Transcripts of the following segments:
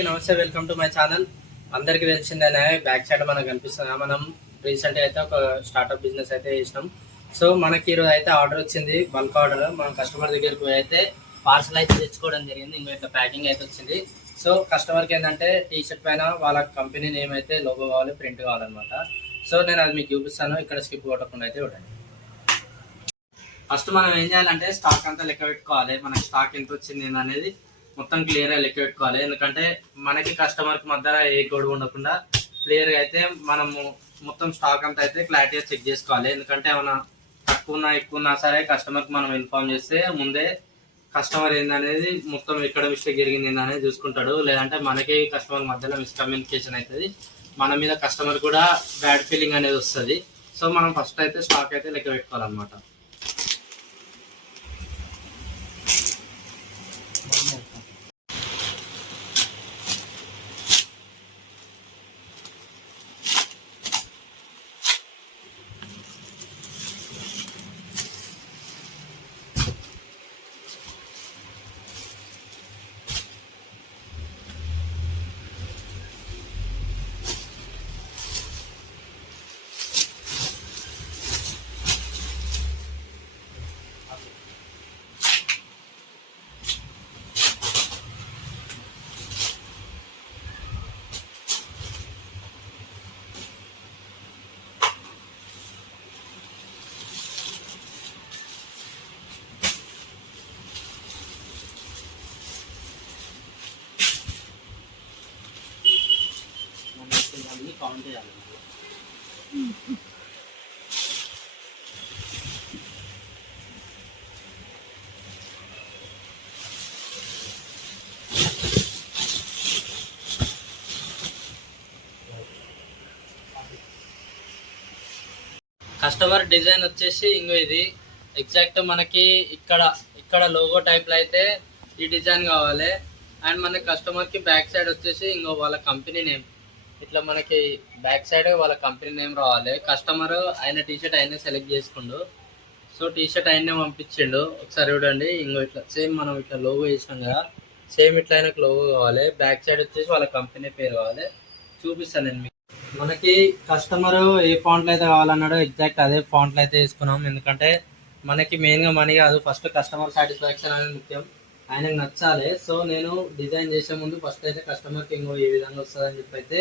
నమస్తే, welcome to my channel. అందరికి తెలిసిందేనే back side మనకు కనిపిస్తుంది. మనం రీసెంట్ గా అయితే ఒక స్టార్ట్అప్ బిజినెస్ అయితే చేసినాం. సో మనకి ఈరోజు అయితే ఆర్డర్ వచ్చింది, బల్క్ ఆర్డర్. మనం కస్టమర్ దగ్గరికి పోయి అయితే పార్సల్ అయితే తెచ్చుకోవడం జరిగింది. ఇంకా ఇట్లా ప్యాకింగ్ అయితే వచ్చింది. సో కస్టమర్కి ఏంటంటే టీ షర్ట్ పైన వాళ్ళ కంపెనీ నేమ్ అయితే లోగో కావాలి, ప్రింట్ కావాలన్నమాట. సో నేను అది మీకు చూపిస్తాను, ఇక్కడ స్కిప్ కొట్టకుండా అయితే చూడండి. ఫస్ట్ మనం ఏం చేయాలంటే స్టాక్ అంతా లెక్క పెట్టుకోవాలి. మనకి స్టాక్ ఎంత వచ్చింది అనేది మొత్తం క్లియర్గా లెక్క పెట్టుకోవాలి. ఎందుకంటే మనకి కస్టమర్కి మధ్య ఏ గొడవ ఉండకుండా క్లియర్గా అయితే మనము మొత్తం స్టాక్ అంతా అయితే క్లారిటీగా చెక్ చేసుకోవాలి. ఎందుకంటే ఏమైనా తక్కువ ఉన్నా ఎక్కువ ఉన్నా సరే కస్టమర్కి మనం ఇన్ఫార్మ్ చేస్తే ముందే కస్టమర్ ఏందనేది మొత్తం ఎక్కడ మిస్టేక్ జరిగింది ఏందనేది చూసుకుంటాడు. లేదంటే మనకి కస్టమర్ మధ్యలో మిస్కమ్యూనికేషన్ అవుతుంది, మన మీద కస్టమర్ కూడా బ్యాడ్ ఫీలింగ్ అనేది వస్తుంది. సో మనం ఫస్ట్ అయితే స్టాక్ అయితే లెక్క పెట్టుకోవాలన్నమాట. కౌంట్ చేయాలి. కస్టమర్ డిజైన్ వచ్చేసి ఇంకో ఇది ఎగ్జాక్ట్ మనకి ఇక్కడ లోగో టైప్ లో అయితే ఈ డిజైన్ కావాలి. అండ్ మనకి కస్టమర్ కి బ్యాక్ సైడ్ వచ్చేసి ఇంకో వాళ్ళ కంపెనీ నేమ్, ఇట్లా మనకి బ్యాక్ సైడ్ వాళ్ళ కంపెనీ నేమ్ రావాలి. కస్టమర్ ఆయన టీషర్ట్ ఆయనే సెలెక్ట్ చేసుకుండు. సో టీషర్ట్ ఆయనే పంపించిండు. ఒకసారి చూడండి, ఇంకో ఇట్లా సేమ్ మనం ఇట్లా లోగో వేసినాం కదా, సేమ్ ఇట్లా ఆయనకు లోగో కావాలి. బ్యాక్ సైడ్ వచ్చేసి వాళ్ళ కంపెనీ పేరు కావాలి. చూపిస్తాను నేను మీకు. మనకి కస్టమర్ ఏ ఫాంట్లో అయితే కావాలన్నాడో ఎగ్జాక్ట్ అదే ఫాంట్లో అయితే వేసుకున్నాం. ఎందుకంటే మనకి మెయిన్గా మనీ కాదు, ఫస్ట్ కస్టమర్ సాటిస్ఫాక్షన్ అనేది ముఖ్యం, ఆయనకు నచ్చాలి. సో నేను డిజైన్ చేసే ముందు ఫస్ట్ అయితే కస్టమర్కి ఇంకో ఈ విధంగా వస్తుందని చెప్పి అయితే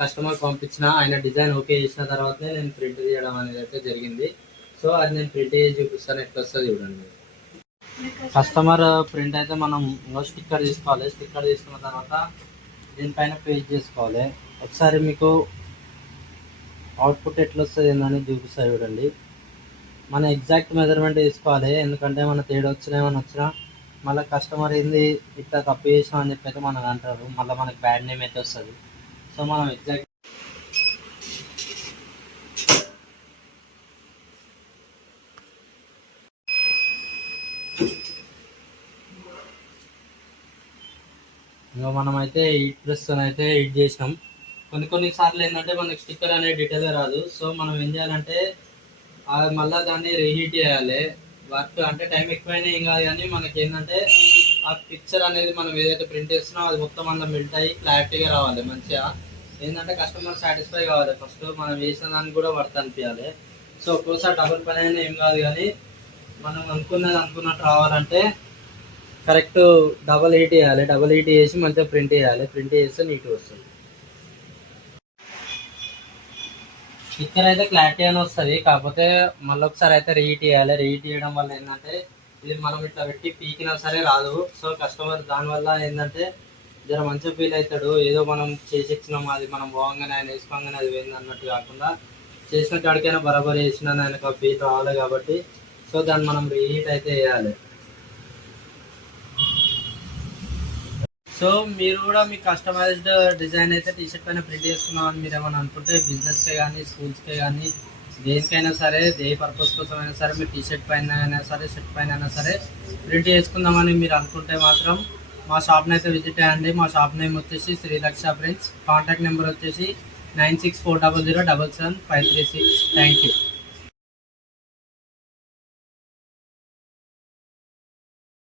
కస్టమర్ పంపించిన, ఆయన డిజైన్ ఓకే చేసిన తర్వాతనే నేను ప్రింట్ తీయడం అనేది అయితే జరిగింది. సో అది నేను ప్రింట్ చేసి చూపిస్తాను, ఎట్లా వస్తుంది చూడండి. కస్టమర్ ప్రింట్ అయితే మనం ఇంకో స్టిక్కర్ తీసుకోవాలి. స్టిక్కర్ తీసుకున్న తర్వాత దీనిపైన పేస్ట్ చేసుకోవాలి. ఒకసారి మీకు అవుట్పుట్ ఎట్లా వస్తుంది ఏందని చూపిస్తారు చూడండి. మన ఎగ్జాక్ట్ మెజర్మెంట్ తీసుకోవాలి. ఎందుకంటే మన తేడా వచ్చినా ఏమైనా వచ్చినా మళ్ళీ కస్టమర్ ఏంది ఇట్లా తప్పు చేసినాం అని చెప్పి అయితే మనకు అంటారు, మళ్ళీ మనకి బ్యాడ్ నేమ్ అయితే వస్తుంది. సో మనం ఎగ్జాక్ట్ ఇంకా మనం అయితే హీట్ ప్రెస్ అయితే హీట్ చేసినాం. కొన్ని సార్లు ఏంటంటే మనకి స్టిక్కర్ అనేది డీటెయిల్గా రాదు. సో మనం ఏం చేయాలంటే మళ్ళీ దాన్ని రీహీట్ చేయాలి. వర్క్ అంటే టైం ఎక్కువైనా ఏం కాదు, కానీ మనకి ఏంటంటే ఆ పిక్చర్ అనేది మనం ఏదైతే ప్రింట్ చేస్తున్నామో అది మొత్తం అందులో మెల్ట్ అయ్యి క్లారిటీగా రావాలి. మంచిగా ఏంటంటే కస్టమర్ సాటిస్ఫై కావాలి. ఫస్ట్ మనం వేసిన దానికి కూడా వర్త్ అనిపించాలి. సో ఒక్కోసారి డబుల్ పని అయినా ఏం కాదు, కానీ మనం అనుకున్నట్టు రావాలంటే కరెక్ట్ డబల్ హీట్ చేయాలి. డబల్ హీట్ చేసి మంచిగా ప్రింట్ చేయాలి. ప్రింట్ చేస్తే నీట్గా వస్తుంది. స్టిక్కర్ అయితే క్లారిటీ అని వస్తుంది, కాకపోతే మళ్ళీ ఒకసారి అయితే రీహీట్ చేయాలి. రీహీట్ చేయడం వల్ల ఏంటంటే ఇది మనం ఇట్లా పెట్టి పీకినా సరే రాదు. సో కస్టమర్ దానివల్ల ఏంటంటే జర మంచిగా ఫీల్ అవుతాడు. ఏదో మనం చేసి ఇచ్చినాం, అది మనం బాగుంగానే ఆయన వేసుకోగానే అది పోయింది అన్నట్టు కాకుండా చేసిన కాడికైనా బరాబర్ వేసినా ఆయనకు ఆ ఫీల్ రావాలి కాబట్టి సో దాన్ని మనం రీహీట్ అయితే చేయాలి. సో మీరు కూడా మీ కస్టమైజ్డ్ డిజైన్ అయితే టీషర్ట్ పైన ప్రింట్ చేసుకున్నామని మీరు ఏమైనా అనుకుంటే బిజినెస్కే కానీ స్కూల్స్కే కానీ దేనికైనా సరే, ఏ పర్పస్ కోసం అయినా సరే, మీరు టీషర్ట్ పైన అయినా సరే, షర్ట్ పైన అయినా సరే ప్రింట్ చేసుకుందామని మీరు అనుకుంటే మాత్రం మా షాప్ని అయితే విజిట్ అయ్యండి. మా షాప్ నేమ్ వచ్చేసి శ్రీలక్ష ప్రింట్స్. కాంటాక్ట్ నెంబర్ వచ్చేసి 9640077536. Thank you.